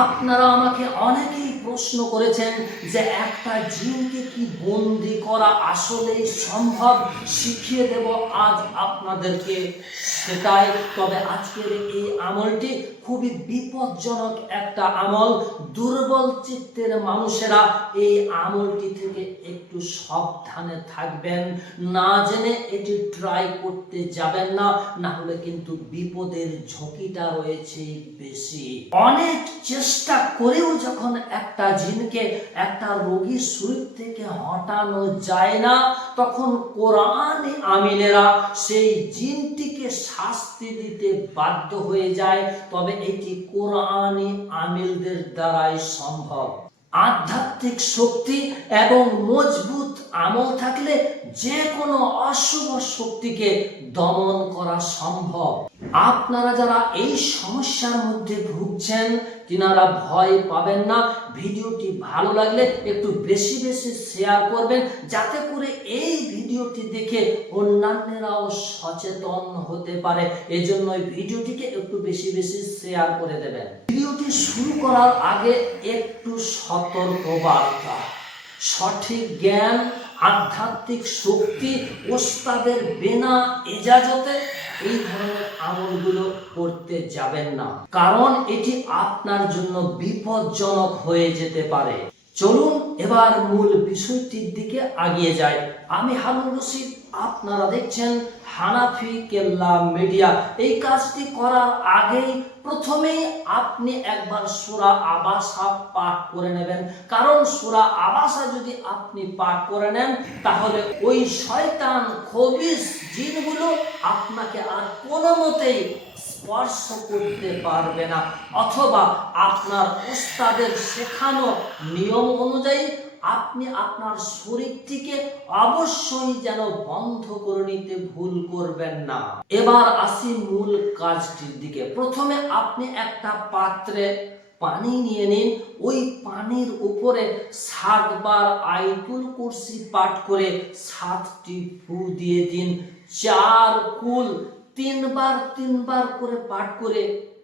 আপনারা আমাকে অনেকেই প্রশ্ন করেছেন যে একটা জিনকে কি বন্দি করা আসলেই সম্ভব, শিখিয়ে দেব আজ আপনাদেরকে সেটাই। তবে আজকের এই আমলটি খুবই বিপজ্জনক একটা আমল। দুর্বল চিত্তের মানুষেরা এই আমলটি থেকে একটু সাবধানে থাকবেন, না জেনে এটি ট্রাই করতে যাবেন না, না হলে কিন্তু বিপদের ঝুঁকিটা রয়েছে বেশি। অনেক চেষ্টা করেও যখন একটা জিনকে একটা রোগীর শরীর থেকে হটানো যায় না, তখন কোরআনে আমিনেরা সেই জিনটিকে শাস্তি দিতে বাধ্য হয়ে যায়। তবে এটি কোরআনে আমিলদের দ্বারাই সম্ভব। আধ্যাত্মিক শক্তি এবং মজবুত আমল থাকলে যে কোনো অশুভ শক্তিকে দমন করা সম্ভব। আপনারা যারা এই সমস্যার মধ্যে ভুগছেন তিনারা ভয় পাবেন না। ভিডিওটি ভালো লাগলে একটু বেশি বেশি শেয়ার করবেন, যাতে করে এই ভিডিওটি দেখে অন্যান্যরাও সচেতন হতে পারে। এজন্য এই ভিডিওটিকে একটু বেশি বেশি শেয়ার করে দেবেন। ভিডিওটি শুরু করার আগে একটু সতর্কবার্তা। সঠিক জ্ঞান, আধ্যাত্মিক শক্তি, ওস্তাদের বিনা ইজাজতে এই ধরনের আমলগুলো করতে যাবেন না, কারণ এটি আপনার জন্য বিপজ্জনক হয়ে যেতে পারে। চলুন এবার মূল বিষয়টির দিকে আগিয়ে যাই। আমি হারুন রশিদ, আপনারা দেখছেন হানাফি কেল্লা মিডিয়া। এই কাজটি করার আগেই প্রথমেই আপনি একবার সূরা আবাসা পাঠ করে নেবেন, কারণ সূরা আবাসা যদি আপনি পাঠ করে নেন তাহলে ওই শয়তান খবিস জিনগুলো আপনাকে আর কোনো মতেই স্পর্শ করতে পারবে না, অথবা আপনার ওস্তাদের শেখানো নিয়ম অনুযায়ী আপনি আপনার শরীরটিকে অবশ্যই যেন বন্ধ করে নিতে ভুল করবেন না। এবার আসি মূল কাজটির দিকে। প্রথমে আপনি একটা পাত্রে পানি নিয়ে নিন। ওই পানির উপরে 7 বার আয়াতুল কুরসি পাঠ করে 7টি ফু দিয়ে দিন। 4 কুল 3 বার করে পাঠ করে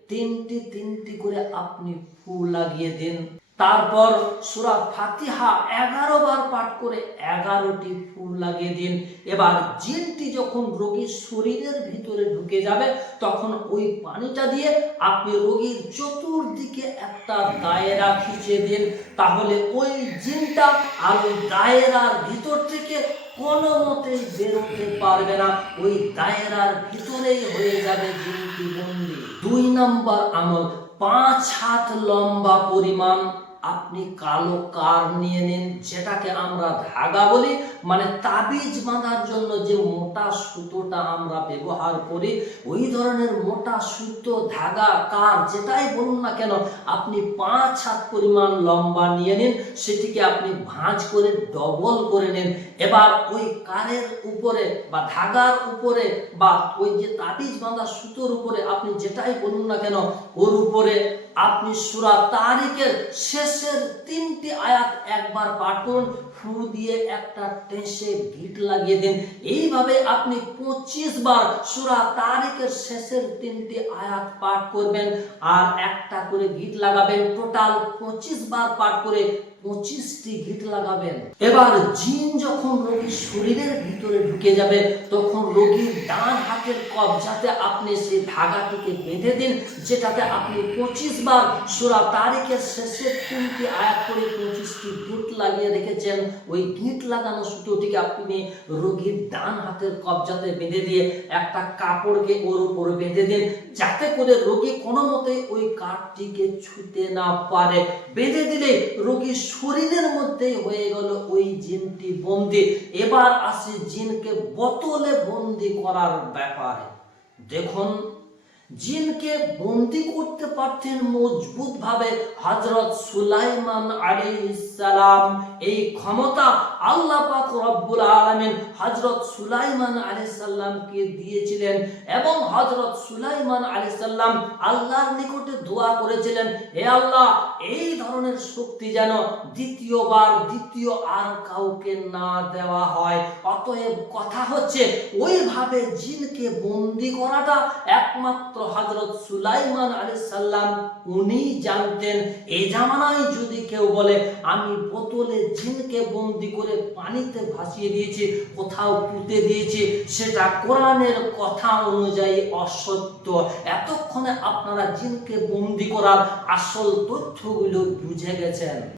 3টি করে আপনি ফু লাগিয়ে দিন। তারপর সূরা ফাতিহা 11 বার পাঠ করে 11টি ফু লাগিয়ে দিন। এবার জিনটি যখন রোগীর শরীরের ভিতরে ঢুকে যাবে তখন ওই পানিটা দিয়ে আপনি রোগীর চতুর্দিকে একটা দায়রা খিঁচে দিন। তাহলে ওই জিনটা আর ওই দায়রার ভিতর থেকে কোনো মতেই বেরোতে পারবে না, ওই দায়রার ভিতরেই হয়ে যাবে জিনটি বন্দী। 2 নম্বর আমল, 5 হাত লম্বা পরিমাণ আপনি কালো কার নিয়ে নিন, যেটাকে আমরা ধাগা বলি, মানে তাবিজ বাঁধার জন্য যে মোটা সুতোটা আমরা ব্যবহার করি, ওই ধরনের মোটা সুতো, ধাগা, কার যেটাই বলুন না কেন, আপনি 5 হাত পরিমাণ লম্বা নিয়ে নিন। সেটিকে আপনি ভাঁজ করে ডবল করে নিন। এবার ওই কারের উপরে বা ধাগার উপরে বা ওই যে তাবিজ বাঁধা সুতোর উপরে আপনি যেটাই বলুন না কেন, ওর উপরে আপনি সূরা তারিকের শেষের 3টি আয়াত একবার পাঠ করুন, ফু দিয়ে একটা টেসে গিট লাগিয়ে দিন। এইভাবে আপনি 25 বার সূরা তারিকের শেষের 3টি আয়াত পাঠ করবেন আর একটা করে গিট লাগাবেন। টোটাল 25 বার পাঠ করে 25টি গিট লাগাবেন। এবার জিন যখন রোগীর শরীরের ভিতরে ঢুকে যাবে তখন রোগীর ডান হাতের কবজাতে আপনি সেই ধাগাটিকে বেঁধে দিন, যেটাতে আপনি 25 বার সূরা তারিকের শেষের 3টি আয়াত করে 25টি গিট লাগিয়ে রেখেছেন। ওই গিট লাগানো সুতোটিকে আপনি রোগীর ডান হাতের কবজাতে বেঁধে দিয়ে একটা কাপড়কে ওর উপরে বেঁধে দিন, যাতে করে রোগী কোনো মতে ওই কাঠটিকে ছুঁতে না পারে। বেঁধে দিলে রোগীর শরীরের মধ্যে হয়ে গেল ওই জিনটি বন্দী। এবার আসে জিনকে বোতলে বন্দী করার ব্যাপারে। দেখুন, জিনকে বন্দী করতে পারতেন মজবুত ভাবে হযরত সুলাইমান আলাইহিস সালাম। এই ক্ষমতা আল্লাহ পাক রব্বুল আলামিন হযরত সুলাইমান আলাইহিস সালামকে দিয়েছিলেন এবং হযরত সুলাইমান আলাইহিস সালাম আল্লাহর নিকটে দোয়া করেছিলেন, হে আল্লাহ, এই ধরনের শক্তি যেন দ্বিতীয় আর কাউকে না দেওয়া হয়। অতএব কথা হচ্ছে ওইভাবে জিনকে বন্দী করাটা একমাত্র হযরত সুলাইমান আলাইহিস সালাম উনি জানতেন। এই জামানায় যদি কেউ বলে আমি বোতলে জিনকে বন্দী করে পানিতে ভাসিয়ে দিয়েছি, কোথাও পুঁতে দিয়েছি, সেটা কোরআনের কথা অনুযায়ী অসত্য। এতক্ষণে আপনারা জিনকে বন্দী করার আসল তথ্যগুলো বুঝে গেছেন।